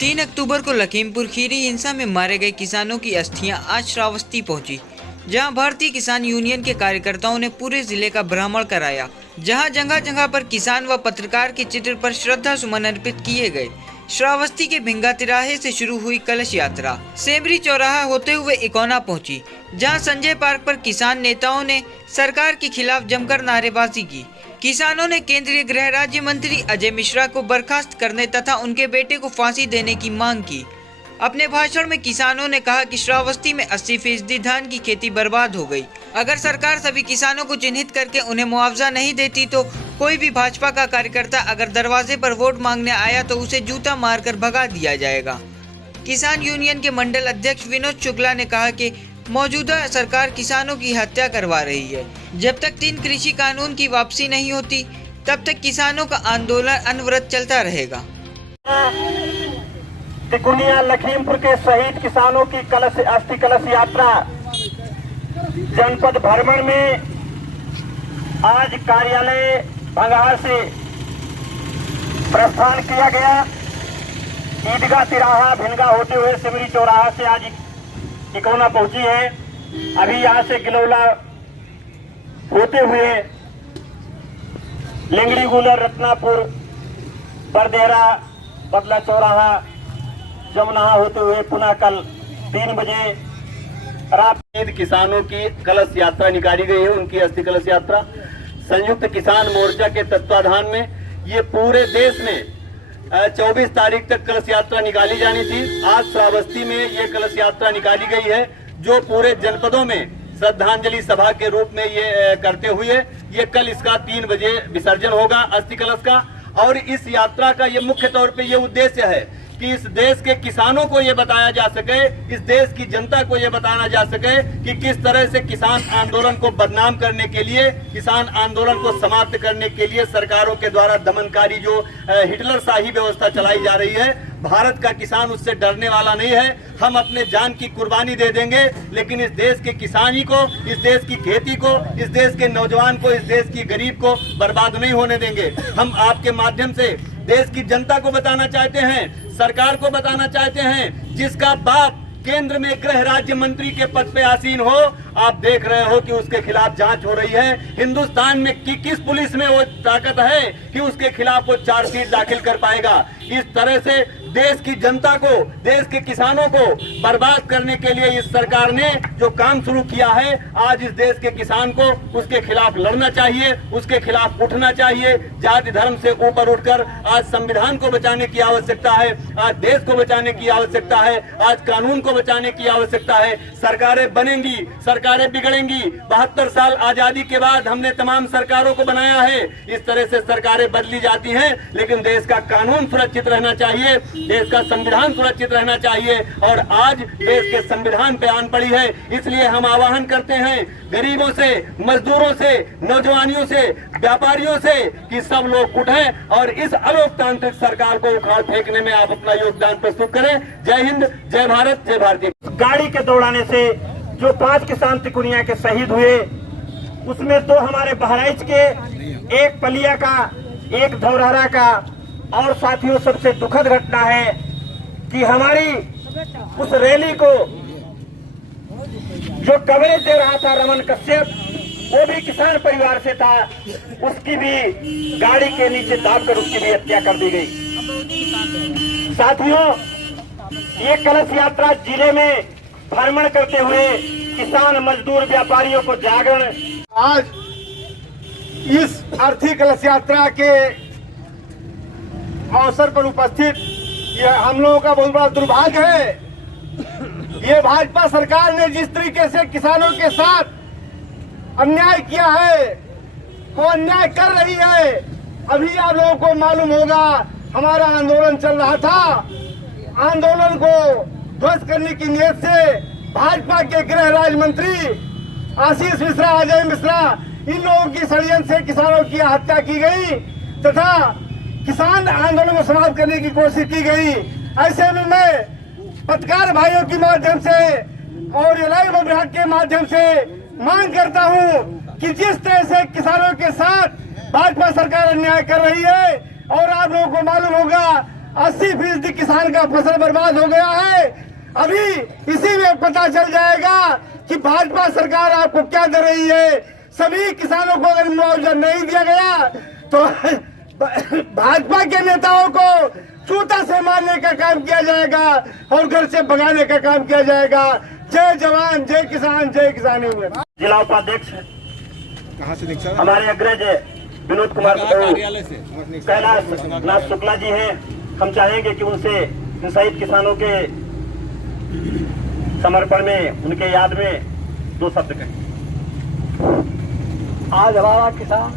3 अक्टूबर को लखीमपुर खीरी हिंसा में मारे गए किसानों की अस्थियां आज श्रावस्ती पहुंची, जहां भारतीय किसान यूनियन के कार्यकर्ताओं ने पूरे जिले का भ्रमण कराया, जहां जगह जगह पर किसान व पत्रकार के चित्र पर श्रद्धा सुमन अर्पित किए गए। श्रावस्ती के भिंगा तिराहे से शुरू हुई कलश यात्रा सेमरी चौराहा होते हुए इकोना पहुंची, जहां संजय पार्क पर किसान नेताओं ने सरकार के खिलाफ जमकर नारेबाजी की। किसानों ने केंद्रीय गृह राज्य मंत्री अजय मिश्रा को बर्खास्त करने तथा उनके बेटे को फांसी देने की मांग की। अपने भाषण में किसानों ने कहा कि श्रावस्ती में 80% धान की खेती बर्बाद हो गई। अगर सरकार सभी किसानों को चिन्हित करके उन्हें मुआवजा नहीं देती तो कोई भी भाजपा का कार्यकर्ता अगर दरवाजे पर वोट मांगने आया तो उसे जूता मारकर भगा दिया जाएगा। किसान यूनियन के मंडल अध्यक्ष विनोद शुक्ला ने कहा कि मौजूदा सरकार किसानों की हत्या करवा रही है। जब तक 3 कृषि कानून की वापसी नहीं होती तब तक किसानों का आंदोलन अनवरत चलता रहेगा। तिकुनिया लखीमपुर के शहीद किसानों की अस्थि कलश यात्रा जनपद भ्रमण में आज कार्यालय भंगार से प्रस्थान किया गया। ईदगाह तिराहा भिंगा होते हुए सिमरी चौराहा से आज इकोना पहुंची है। अभी यहाँ से गिलौला होते हुए लिंगड़ी गुलर रत्नापुर बरदेहरा बदला चौराहा जमुनाहा होते हुए पुनः कल 3 बजे रात किसानों की कलश यात्रा निकाली गई है। उनकी अस्थि कलश यात्रा संयुक्त किसान मोर्चा के तत्वाधान में ये पूरे देश में 24 तारीख तक कलश यात्रा निकाली जानी थी। आज श्रावस्ती में ये कलश यात्रा निकाली गई है, जो पूरे जनपदों में श्रद्धांजलि सभा के रूप में ये करते हुए ये कल इसका 3 बजे विसर्जन होगा अस्थि कलश का। और इस यात्रा का ये मुख्य तौर पे ये उद्देश्य है कि इस देश के किसानों को ये बताया जा सके, इस देश की जनता को ये बताना जा सके कि किस तरह से किसान आंदोलन को बदनाम करने के लिए, किसान आंदोलन को समाप्त करने के लिए सरकारों के द्वारा दमनकारी जो हिटलर शाही व्यवस्था चलाई जा रही है, भारत का किसान उससे डरने वाला नहीं है। हम अपने जान की कुर्बानी दे देंगे, लेकिन इस देश के किसानी को, इस देश की खेती को, इस देश के नौजवान को, इस देश की गरीब को बर्बाद नहीं होने देंगे। हम आपके माध्यम से देश की जनता को बताना चाहते हैं, सरकार को बताना चाहते हैं, जिसका बाप केंद्र में गृह राज्य मंत्री के पद पे आसीन हो, आप देख रहे हो कि उसके खिलाफ जांच हो रही है। हिंदुस्तान में किस पुलिस में वो ताकत है कि उसके खिलाफ वो चार्जशीट दाखिल कर पाएगा। इस तरह से देश की जनता को, देश के किसानों को बर्बाद करने के लिए इस सरकार ने जो काम शुरू किया है, आज इस देश के किसान को उसके खिलाफ लड़ना चाहिए, उसके खिलाफ उठना चाहिए। जाति धर्म से ऊपर उठकर आज संविधान को बचाने की आवश्यकता है, आज देश को बचाने की आवश्यकता है, आज कानून को बचाने की आवश्यकता है। सरकारें बनेंगी, सरकारें बिगड़ेंगी। 72 साल आजादी के बाद हमने तमाम सरकारों को बनाया है। इस तरह से सरकारें बदली जाती हैं, लेकिन देश का कानून सुरक्षित रहना चाहिए, देश का संविधान सुरक्षित रहना चाहिए। और आज देश के संविधान पे आन पड़ी है। इसलिए हम आह्वान करते हैं गरीबों से, मजदूरों से, नौजवानियों से, व्यापारियों से कि सब लोग उठें और इस अलोकतांत्रिक सरकार को उखाड़ फेंकने में आप अपना योगदान प्रस्तुत करें। जय हिंद, जय भारत, जय भारतीय। गाड़ी के दौड़ाने से जो 5 किसान तिकुनिया के शहीद हुए, उसमें 2 हमारे बहराइच के, एक पलिया का, एक धौरहरा का। और साथियों, सबसे दुखद घटना है कि हमारी उस रैली को जो कवरेज दे रहा था रमन कश्यप, वो भी किसान परिवार से था, उसकी भी गाड़ी के नीचे दाबकर उसकी भी हत्या कर दी गई। साथियों, ये कलश यात्रा जिले में भ्रमण करते हुए किसान, मजदूर, व्यापारियों को जागरण। आज इस अर्थी कलश यात्रा के अवसर पर उपस्थित यह हम लोगों का बहुत बड़ा दुर्भाग्य है। ये भाजपा सरकार ने जिस तरीके से किसानों के साथ अन्याय किया है, वो अन्याय कर रही है। अभी आप लोगों को मालूम होगा, हमारा आंदोलन चल रहा था। आंदोलन को ध्वस्त करने की नियत से भाजपा के गृह राज्य मंत्री आशीष मिश्रा, अजय मिश्रा, इन लोगों की षड्यंत्र से किसानों की हत्या की गई तथा किसान आंदोलन को समाप्त करने की कोशिश की गई। ऐसे में मैं पत्रकार भाइयों के माध्यम से और इलाही विभाग के माध्यम से मांग करता हूं कि जिस तरह से किसानों के साथ भाजपा सरकार अन्याय कर रही है, और आप लोगों को मालूम होगा 80% किसान का फसल बर्बाद हो गया है। अभी इसी में पता चल जाएगा कि भाजपा सरकार आपको क्या दे रही है। सभी किसानों को अगर मुआवजा नहीं दिया गया तो भाजपा के नेताओं को जूता से मारने का काम किया जाएगा और घर से भगाने का काम किया जाएगा। जय जवान, जय किसान, जय किसान यूनियन। जिला उपाध्यक्ष कहाँ से निकला? हमारे अग्रज विनोद कुमार कैलाश नाथ शुक्ला जी हैं। हम चाहेंगे कि उनसे इन शहीद किसानों के समर्पण में, उनके याद में 2 शब्द कहें। आज हमारा किसान